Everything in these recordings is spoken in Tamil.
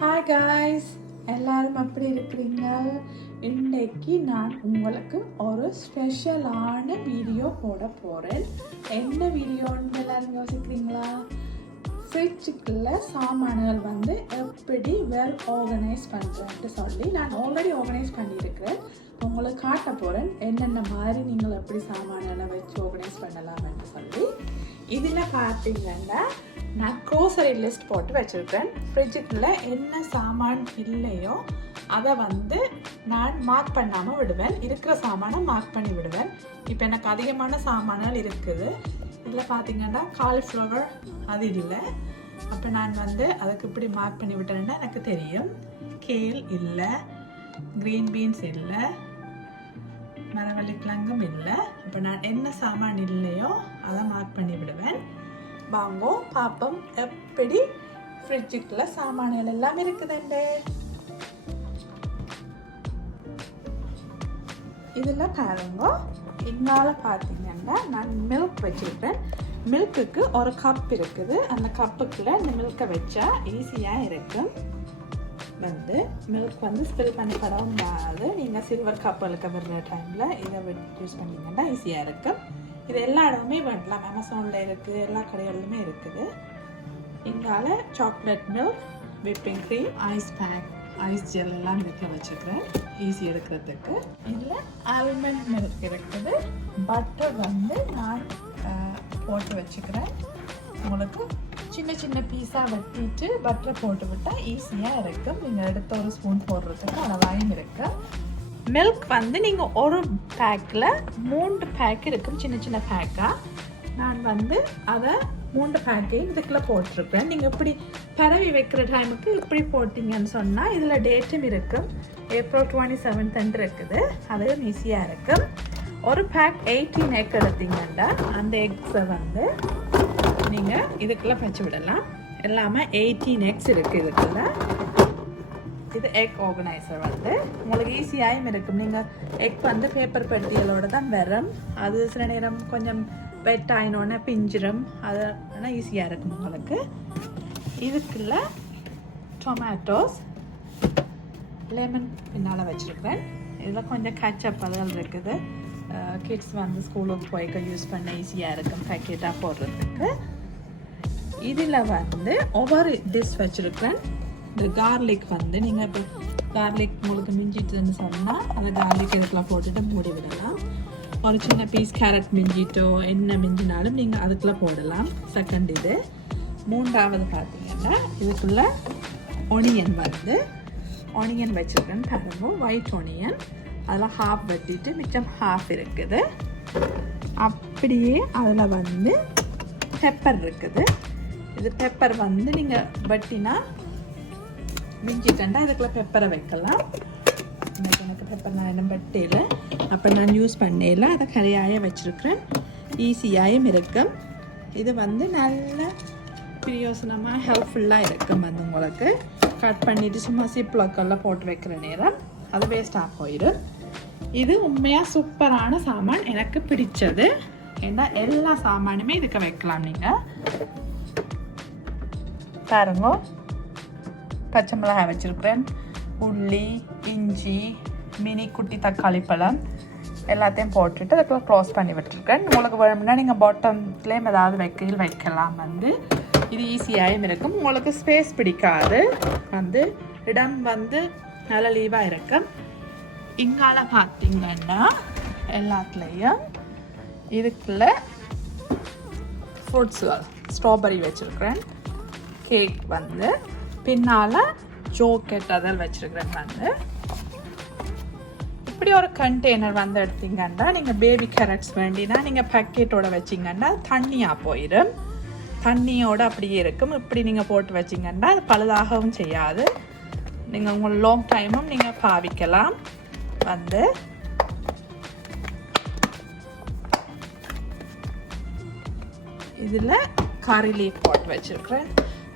ஹாய் காய்ஸ், எல்லாரும் எப்படி இருக்கிறீங்க? இன்றைக்கு நான் உங்களுக்கு ஒரு ஸ்பெஷலான வீடியோ போட போகிறேன். என்ன வீடியோன்னு எல்லாரும் யோசிக்கிறீங்களா? ஃப்ரிட்ஜுக்குள்ள சாமான்கள் வந்து எப்படி வெல் ஆர்கனைஸ் பண்ணுறேன்ட்டு சொல்லி நான் ஆல்ரெடி ஆர்கனைஸ் பண்ணியிருக்கிறேன். உங்களுக்கு காட்ட போகிறேன் என்னென்ன மாதிரி நீங்கள் எப்படி சாமான்களை வச்சு ஆர்கனைஸ் பண்ணலாம்னு சொல்லி. இதில் பார்த்தீங்கன்னா நான் க்ரோசரி லிஸ்ட் போட்டு வச்சுருக்கேன். ஃப்ரிட்ஜுக்குள்ளே என்ன சாமான் இல்லையோ அதை வந்து நான் மார்க் பண்ணாமல் விடுவேன். இருக்கிற சாமானை மார்க் பண்ணி விடுவேன். இப்போ எனக்கு அதிகமான சாமான்கள் இருக்குது. இதில் பார்த்தீங்கன்னா காலிஃப்ளவர் அது இல்லை. அப்போ நான் வந்து அதுக்கு இப்படி மார்க் பண்ணி விட்டேன்னா எனக்கு தெரியும். கேல் இல்லை, க்ரீன் பீன்ஸ் இல்லை, மரவள்ளி கிழங்கும் இல்லை. இப்போ நான் என்ன சாமான் இல்லையோ அதை மார்க் பண்ணி விடுவேன். வாங்கோ பாப்பம் எப்படி ஃப்ரிட்ஜுக்குள்ள சாமான்கள் எல்லாம் இருக்குதுண்டு. இதில் பாருங்க, இங்கால பார்த்தீங்கன்னா நான் மில்க் வச்சுருக்கேன். மில்க்குக்கு ஒரு கப் இருக்குது. அந்த கப்புக்குள்ள இந்த மில்கை வச்சா ஈஸியாக இருக்கும். வந்து மில்க் வந்து ஸ்பில் பண்ணி படம் முடியாது. நீங்கள் சில்வர் கப்புகளுக்கு வர்ற டைமில் இதை யூஸ் பண்ணிங்கன்னா ஈஸியாக இருக்கும். இது எல்லா இடமுமே பண்ணலாம். அமேசானில் இருக்குது, எல்லா கடைகளிலுமே இருக்குது. இங்கால chocolate milk, whipping cream, ice pack, ice gel எல்லாம் வீட்டில் வச்சுக்கிறேன் ஈஸி எடுக்கிறதுக்கு. இதில் ஆல்மண்ட் மில்க் இருக்குது. பட்டர் வந்து நான் போட்டு வச்சுக்கிறேன். உங்களுக்கு சின்ன சின்ன பீஸாக வெட்டிட்டு பட்டரை போட்டு விட்டால் ஈஸியாக இருக்கும். நீங்கள் எடுத்த ஒரு ஸ்பூன் போடுறதுக்கு அளவாயும் இருக்குது. மில்க் வந்து நீங்கள் ஒரு பேக்கில் 3 பேக் இருக்கும், சின்ன சின்ன பேக்காக. நான் வந்து அதை 3 பேக்கையும் இதுக்குள்ளே போட்டிருப்பேன். நீங்கள் இப்படி பரவி வைக்கிற டைமுக்கு இப்படி போட்டிங்கன்னு சொன்னால் இதில் டேட்டும் இருக்கும். ஏப்ரல் 27 இருக்குது. அதுவும் ஈஸியாக இருக்கும். ஒரு பேக் 18 எக் எடுத்தீங்கன்னா அந்த எக்ஸை வந்து நீங்கள் இதுக்குள்ளே வச்சு விடலாம். எல்லாமே 18 எக்ஸ் இருக்குது இதுக்குள்ள. இது எக் ஆர்கனைசர் வந்து உங்களுக்கு ஈஸியாகவும் இருக்கும். நீங்கள் எக் வந்து பேப்பர் பெட்டிகளோடு தான் வரும். அது சில நேரம் கொஞ்சம் வெட் ஆயினோடனே பிஞ்சிடும். அது ஆனால் ஈஸியாக இருக்கும் உங்களுக்கு. இதுக்குள்ள டொமேட்டோஸ், லெமன் பின்னால் வச்சுருக்கிறேன். இதில் கொஞ்சம் கச்சப் அதுகள் இருக்குது. கிட்ஸ் வந்து ஸ்கூலுக்கு போய்க்க யூஸ் பண்ண ஈஸியாக இருக்கும் பேக்கெட்டாக போடுறதுக்கு. இதில் வந்து ஒவ்வொரு டிஷ் வச்சுருக்கிறேன். இந்த கார்லிக் வந்து நீங்கள் இப்போ கார்லிக் உங்களுக்கு மிஞ்சிட்டுன்னு சொன்னால் அந்த கார்லிக் இதுக்கெல்லாம் போட்டுட்டு மூடி விடலாம். ஒரு சின்ன பீஸ் கேரட் மிஞ்சிட்டோ என்ன மிஞ்சினாலும் நீங்கள் அதுக்குள்ளே போடலாம். செகண்ட் இது. மூன்றாவது பார்த்தீங்கன்னா இதுக்குள்ளே ஒனியன் வந்து ஒனியன் வச்சுருக்கேன் பாருங்க. ஒயிட் ஒனியன் அதில் ஹாஃப் வெட்டிட்டு மிச்சம் ஹாஃப் இருக்குது. அப்படியே அதில் வந்து பெப்பர் இருக்குது. இது பெப்பர் வந்து நீங்கள் வெட்டினா மிஞ்சிட்டா இதுக்குள்ள பெப்பரை வைக்கலாம். எனக்கு பெப்பர் நான் என்ன வெட்டையில் அப்போ நான் யூஸ் பண்ணல. அதை கரையாக வச்சுருக்கிறேன். ஈஸியாகவும் இருக்கும். இது வந்து நல்ல பிரயோசனமாக ஹெல்ப்ஃபுல்லாக இருக்கும். வந்து உங்களுக்கு கட் பண்ணிவிட்டு சும்மா சிப்லாக்கெல்லாம் போட்டு வைக்கிற நேரம் அது வேஸ்ட்டாக போயிடும். இது உண்மையாக சூப்பரான சாமான், எனக்கு பிடிச்சது. ஏன்னா எல்லா சாமானுமே இதுக்கு வைக்கலாம். நீங்கள் பாருங்க, பச்சை மிளகாய் வச்சுருக்கிறேன், உள்ளி, இஞ்சி, மினி குட்டி தக்காளி பழம் எல்லாத்தையும் போட்டுட்டு அதுக்குள்ள க்ளோஸ் பண்ணி விட்டுருக்கேன். உங்களுக்கு வேணும்னா நீங்கள் பாட்டம்லேயும் ஏதாவது வைக்கலாம். வந்து இது ஈஸியாகவும் இருக்கும். உங்களுக்கு ஸ்பேஸ் பிடிக்காது. வந்து இடம் வந்து நல்ல லீவாக இருக்கும். இங்கால பார்த்தீங்கன்னா எல்லாத்துலேயும் இதுக்குள்ள ஃப்ரூட்ஸுகள் ஸ்ட்ராபெரி வச்சுருக்கிறேன். கேக் வந்து பின்னால் ஜோக்கெட் அதில் வச்சுருக்கிறேன். வந்து இப்படி ஒரு கண்டெய்னர் வந்து எடுத்தீங்கன்னா நீங்கள் பேபி கேரட்ஸ் வேண்டினா நீங்கள் பேக்கெட்டோட வச்சிங்கன்னா தண்ணியாக போயிடும். தண்ணியோடு அப்படியே இருக்கும். இப்படி நீங்கள் போட்டு வச்சிங்கன்னா அது பழுதாகவும் செய்யாது. நீங்கள் உங்கள் லாங் டைமும் நீங்கள் பாவிக்கலாம். வந்து இதில் கறி லீஃப் போட்டு வச்சுருக்கிறேன்.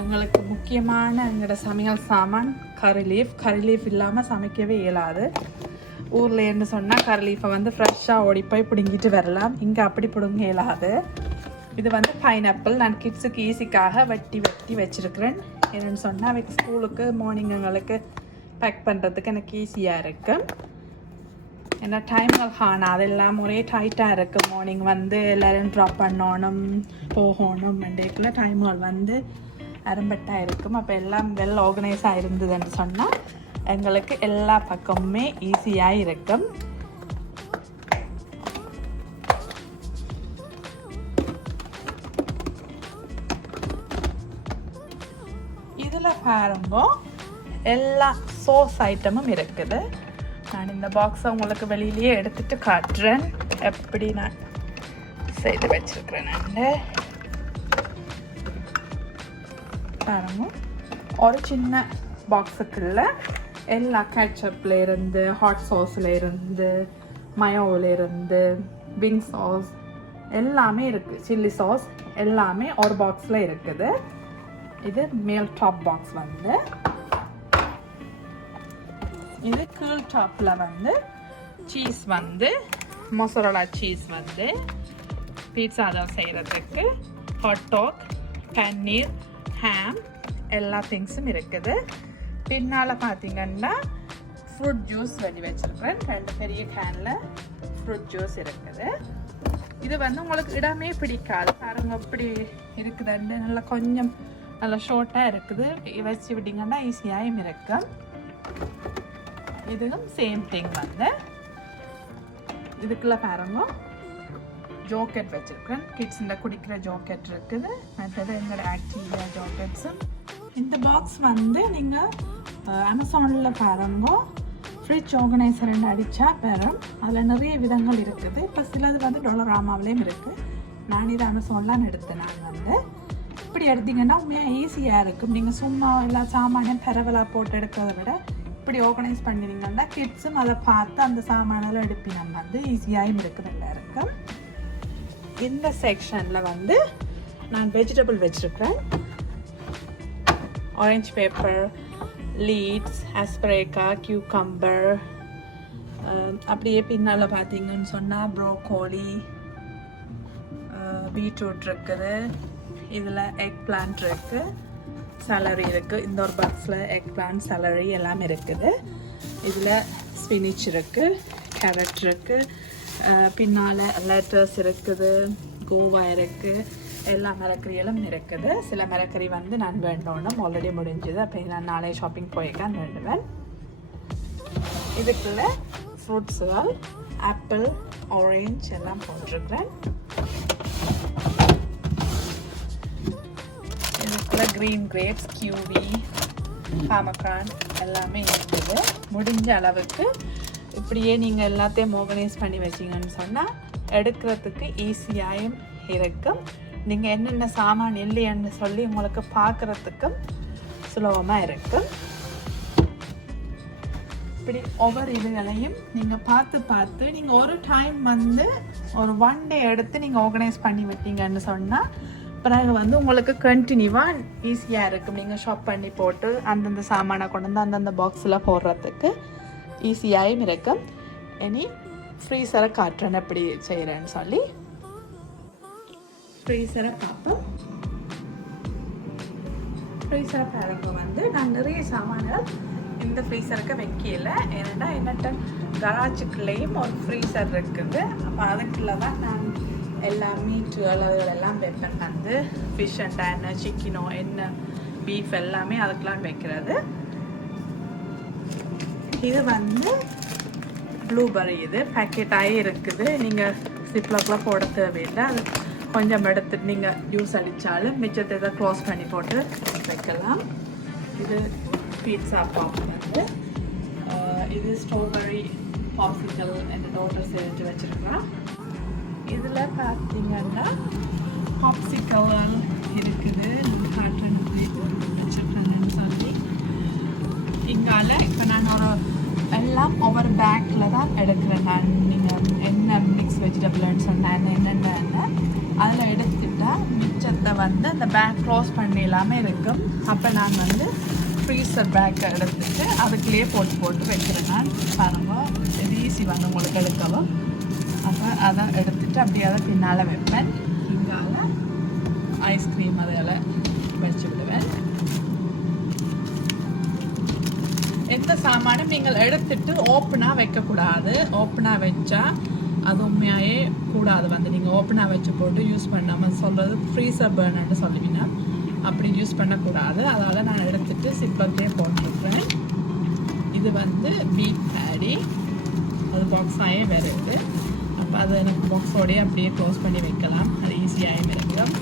எங்களுக்கு முக்கியமான எங்களோட சமையல் சாமான் கறி லீஃப். கறி லீஃப் இல்லாமல் சமைக்கவே இயலாது. ஊரில் என்ன சொன்னால் கறி லீஃபை வந்து ஃப்ரெஷ்ஷாக ஓடி போய் பிடுங்கிட்டு வரலாம். இங்கே அப்படி பிடுங்க இயலாது. இது வந்து பைனாப்பிள் நான் கிட்ஸுக்கு ஈஸிக்காக வெட்டி வச்சிருக்கிறேன். என்னென்னு சொன்னால் அவைக்கு ஸ்கூலுக்கு மார்னிங்குங்களுக்கு பேக் பண்ணுறதுக்கு எனக்கு ஈஸியாக இருக்கும். ஏன்னா டைம்கள் காணும், அதெல்லாம் ஒரே டைட்டாக இருக்குது. மார்னிங் வந்து எல்லோரும் ட்ராப் பண்ணணும், போகணும், மண்டேக்குள்ளே டைம்கள் வந்து அரம்பட்டாக இருக்கும். அப்போ எல்லாம் வெல் ஆர்கனைஸாக இருந்ததுன்னு சொன்னால் எங்களுக்கு எல்லா பக்கமுமே ஈஸியாக இருக்கும். இதில் பாருங்க எல்லா சோஸ் ஐட்டமும் இருக்குது. நான் இந்த பாக்ஸை உங்களுக்கு வெளியிலேயே எடுத்துகிட்டு காட்டுறேன் எப்படி நான் செய்து வச்சுருக்கிறேன். நான் பாருங்க ஒரு சின்ன பாக்ஸுக்குள்ள எல்லா கேட்சப்பில் இருந்து, ஹாட் சாஸில் இருந்து, மயோவில் இருந்து, விங் சாஸ் எல்லாமே இருக்குது, சில்லி சாஸ் எல்லாமே ஒரு பாக்ஸில் இருக்குது. இது மேல் டாப் பாக்ஸ் வந்து, இது கீழ் டாப்பில் வந்து சீஸ் வந்து மொசரலா சீஸ் வந்து பீட்சா தான் செய்கிறதுக்கு, ஹாட் டாக், பன்னீர், ஹேம் எல்லா திங்ஸும் இருக்குது. பின்னால் பார்த்தீங்கன்னா ஃப்ரூட் ஜூஸ் வெளி வச்சுருக்கிறேன். 2 பெரிய கேனில் ஃப்ரூட் ஜூஸ் இருக்குது. இது வந்து உங்களுக்கு இடமே பிடிக்காது பாருங்க எப்படி இருக்குதுன்னு, நல்லா கொஞ்சம் நல்லா ஷார்ட்டாக இருக்குது. வச்சு விட்டிங்கன்னா ஈஸியாகவும் இருக்கும். இதுவும் சேம் திங் வந்து இதுக்குள்ள பாருங்க ஜாக்கெட் வச்சுருக்கேன். கிட்ஸ் இந்த குடிக்கிற ஜாக்கெட் இருக்குது. மற்றது எங்களோட ஆக்டிவியா ஜாக்கெட்ஸும். இந்த பாக்ஸ் வந்து நீங்கள் அமேசானில் பாருங்க ஃப்ரிட்ஜ் ஆர்கனைசர் அடித்தா பெறும். அதில் நிறைய விதங்கள் இருக்குது. இப்போ சிலது வந்து டொலராமாவிலையும் இருக்குது. நான் இது அமேசான்லாம் எடுத்தேன். நான் வந்து இப்படி எடுத்திங்கன்னா உண்மையாக ஈஸியாக இருக்கும். நீங்கள் சும்மா எல்லா சாமானையும் பரவலாக போட்டு எடுக்கிறத விட இப்படி ஆர்கனைஸ் பண்ணினீங்கன்னா கிட்ஸும் அதை பார்த்து அந்த சாமானெல்லாம் எடுப்பினாங்க வந்து ஈஸியாகவும் இருக்கிறதுல இருக்கும். இந்த செக்ஷனில் வந்து நான் வெஜிடபிள் வச்சுருக்கிறேன். ஆரஞ்சு பேப்பர், லீட்ஸ், ஆஸ்பரேக்கா, கியூக்கம்பர், அப்படியே பின்னால் பார்த்தீங்கன்னு சொன்னால் ப்ரோக்கோலி, பீட்ரூட் இருக்குது. இதில் எக் பிளான்ட் இருக்குது, சலரி இருக்குது. இந்த ஒரு பாக்ஸில் எக் பிளான்ட், சலரி எல்லாம் இருக்குது. இதில் ஸ்பினிச் இருக்குது, கேரட் இருக்குது, பின்னால் லெட்டர்ஸ் இருக்குது, கோவா இருக்குது, எல்லா மரக்கறிகளும் இருக்குது. சில மரக்கறி வந்து நான் வேண்டோன்னும் ஆல்ரெடி முடிஞ்சது. அப்போ நான் நாளை ஷாப்பிங் போய்க்கான் வேண்டுவேன். இதுக்குள்ள ஃப்ரூட்ஸுகள் ஆப்பிள், ஆரஞ்சு எல்லாம் போட்டிருக்கிறேன். இதுக்குள்ள க்ரீன் கிரேப்ஸ், கியூவி, பாமக்கான் எல்லாமே இருக்குது. முடிஞ்ச அளவுக்கு இப்படியே நீங்கள் எல்லாத்தையும் ஆர்கனைஸ் பண்ணி வச்சிங்கன்னு சொன்னால் எடுக்கிறதுக்கு ஈஸியாகவும் இருக்கும். நீங்கள் என்னென்ன சாமான் இல்லைன்னு சொல்லி உங்களுக்கு பார்க்குறதுக்கும் சுலபமாக இருக்கும். இப்படி ஒவ்வொரு இதுகளையும் நீங்கள் பார்த்து நீங்கள் ஒரு டைம் வந்து ஒரு 1 day எடுத்து நீங்கள் ஆர்கனைஸ் பண்ணி விட்டீங்கன்னு சொன்னால் பிறகு வந்து உங்களுக்கு கண்டினியூவாக ஈஸியாக இருக்கும். நீங்கள் ஷாப் பண்ணி போட்டு அந்தந்த சாமானை கொண்டு வந்து அந்தந்த பாக்ஸில் போடுறதுக்கு ஈஸியாகவும் இருக்கும். இனி ஃப்ரீசரை காட்டுறேன் எப்படி செய்கிறேன்னு சொல்லி. ஃப்ரீசரை பார்ப்போம். ஃப்ரீசரை பாருங்க வந்து நான் நிறைய சாமான்கள் இந்த ஃப்ரீசருக்கு வைக்கல. ஏன்னா என்னட்ட கராஜுக்குள்ளேயும் ஒரு ஃப்ரீசர் இருக்குது. அப்போ அதுக்குள்ளே தான் நான் எல்லா மீட்டுகள் அதுகளெல்லாம் வைப்பேன். வந்து ஃபிஷ் அண்ட் என்ன சிக்கனோ என்ன பீஃப் எல்லாமே அதுக்கெலாம் வைக்கிறது. இது வந்து ப்ளூபெர்ரி, இது பேக்கெட்டாகி இருக்குது. நீங்கள் சிப்லாக்லாம் போட தேவையில்லை. அது கொஞ்சம் எடுத்துட்டு நீங்கள் ஜூஸ் அடித்தாலும் மிச்சத்தை இதை க்ளோஸ் பண்ணி போட்டு வைக்கலாம். இது பீட்சா பாப் வந்து இது ஸ்ட்ராபெர்ரி பாப்சிக்கல் என் டாட்டர் செஞ்சு வச்சுருக்கிறேன். இதில் பார்த்தீங்கன்னா பாப்சிக்கல் இருக்குது. காட்டன் வச்சுருக்கேன்னு சொல்லி இங்கால இப்போ நான் ஒரு எல்லாம் ஒவ்வொரு பேக்கில் தான் எடுக்கிறேன். நான் நீங்கள் என்ன மிக்ஸ் வெஜிடபிள்னு சொன்னேன் என்னென்ன அதில் எடுத்துக்கிட்டால் மிச்சத்தை வந்து அந்த பேக் க்ளோஸ் பண்ணிடலாமே இருக்கும். அப்போ நான் வந்து ஃப்ரீசர் பேக்கை எடுத்துட்டு அதுக்குள்ளேயே போட்டு வைக்கிறேன். நான் பாருங்க இது ஈஸி வந்து உங்களுக்கு எடுக்கவும். அப்போ அதை எடுத்துட்டு அப்படியே அதை பின்னால் வைப்பேன். இங்கால ஐஸ்கிரீம் அதில் வச்சு விடுவேன். எந்த சாமானும் நீங்கள் எடுத்துட்டு ஓப்பனாக வைக்கக்கூடாது. ஓப்பனாக வச்சா அது உண்மையாகவே கூடாது. வந்து நீங்கள் ஓப்பனாக வச்சு போட்டு யூஸ் பண்ணாமல் சொல்கிறது ஃப்ரீசர் பர்ன்னு சொல்லுவீங்க. அப்படி யூஸ் பண்ணக்கூடாது. அதனால் நான் எடுத்துட்டு சிப்லர்லேயே போட்டிருக்கிறேன். இது வந்து பீட் பேடி, அது பாக்ஸாகவே வருது. அப்போ அதை எனக்கு பாக்ஸோடையே அப்படியே க்ளோஸ் பண்ணி வைக்கலாம். அது ஈஸியாகவே இருக்கும்.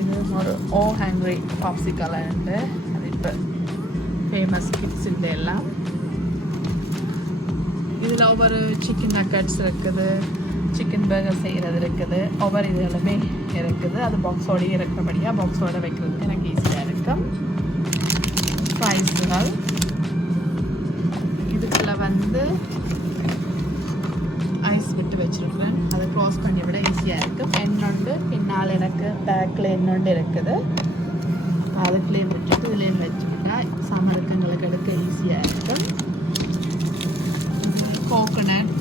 இது ஒரு ஓ ஹேங்க்ரி பாப்சிகலண்டு. அது இப்போ ஃபேமஸ் கிட்ஸ் இந்த எல்லாம். இதில் ஒவ்வொரு சிக்கன் நக்கட்ஸ் இருக்குது, சிக்கன் பர்கர் செய்கிறது இருக்குது, ஒவ்வொரு இதுகளுமே இருக்குது. அது பாக்ஸோடையே இருக்கிறபடியாக பாக்ஸோடு வைக்கிறதுக்கு எனக்கு ஈஸியாக இருக்கும். ஸ்பைஸுகள் இதுக்குள்ள வந்து ஐஸ் விட்டு வச்சுருக்கிறேன். அதை க்ளோஸ் பண்ணி விட ஈஸியாக இருக்கும். என்னொண்டு பின்னால் எனக்கு பேக்கில் என்னொண்டு இருக்குது. அதுக்குள்ளேயே விட்டுட்டு இதுலேயும் வச்சுக்கிட்டா சமரக்கங்களுக்கு எடுக்க ஈஸியாக இருக்கும். கோகோனட்,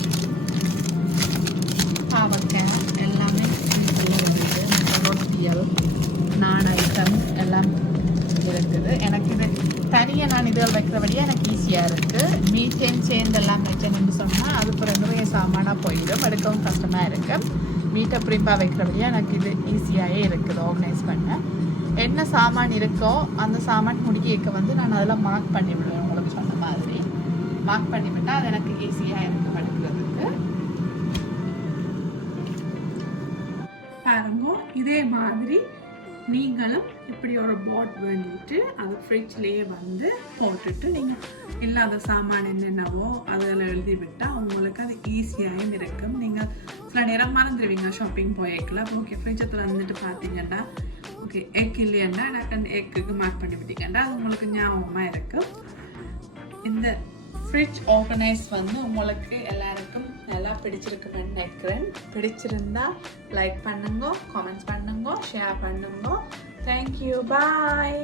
பாவக்காய் எல்லாமே ரொட்டியல், நான் ஐட்டம் எல்லாம் இருக்குது. எனக்கு இது தனியாக நான் இதில் வைக்கிறபடியாக எனக்கு ஈஸியாக இருக்குது. மீட்டேன் சேர்ந்து எல்லாம் வச்சேன்னு சொன்னால் அது இப்போ நிறைய சாமானாக போயிடும், எடுக்கவும் கஷ்டமாக இருக்குது. மீட்டை பிரிப்பாக வைக்கிறபடியாக எனக்கு இது ஈஸியாகவே இருக்குது ஆர்கனைஸ் பண்ண. என்ன சாமான் இருக்கோ அந்த சாமான் முடிக்க வந்து நான் அதெல்லாம் மார்க் பண்ணி விடுவேன். உங்களுக்கு சொன்ன மாதிரி மார்க் பண்ணி விட்டால் அது எனக்கு ஈஸியாக இருக்குது எடுக்கிறதுக்கு. பாருங்க, இதே மாதிரி நீங்களும் இப்படி ஒரு போர்ட் வேண்டிட்டு அதை ஃப்ரிட்ஜ்லேயே வந்து போட்டுட்டு நீங்கள் இல்லாத சாமான் என்னென்னவோ அதில் எழுதி விட்டால் உங்களுக்கு அது ஈஸியாகவும் இருக்கும். நீங்கள் சில நேரம் மறந்துடுவீங்க ஷாப்பிங் போய்க்கல. ஓகே, ஃப்ரிட்ஜை திறந்துட்டு பார்த்தீங்கன்னா ஓகே எக் இல்லைன்னா எனக்கு அந்த எக்குக்கு மார்க் பண்ணி விட்டீங்கன்னா அது உங்களுக்கு ஞாபகமாக இருக்கும். இந்த ஃப்ரிட்ஜ் ஆர்கனைஸ் வந்து உங்களுக்கு எல்லாருக்கும் நல்லா பிடிச்சிருக்குன்னு நினைக்கிறேன். பிடிச்சிருந்தா லைக் பண்ணுங்க, காமெண்ட்ஸ் பண்ணுங்க, ஷேர் பண்ணுங்க. தேங்க்யூ, பாய்.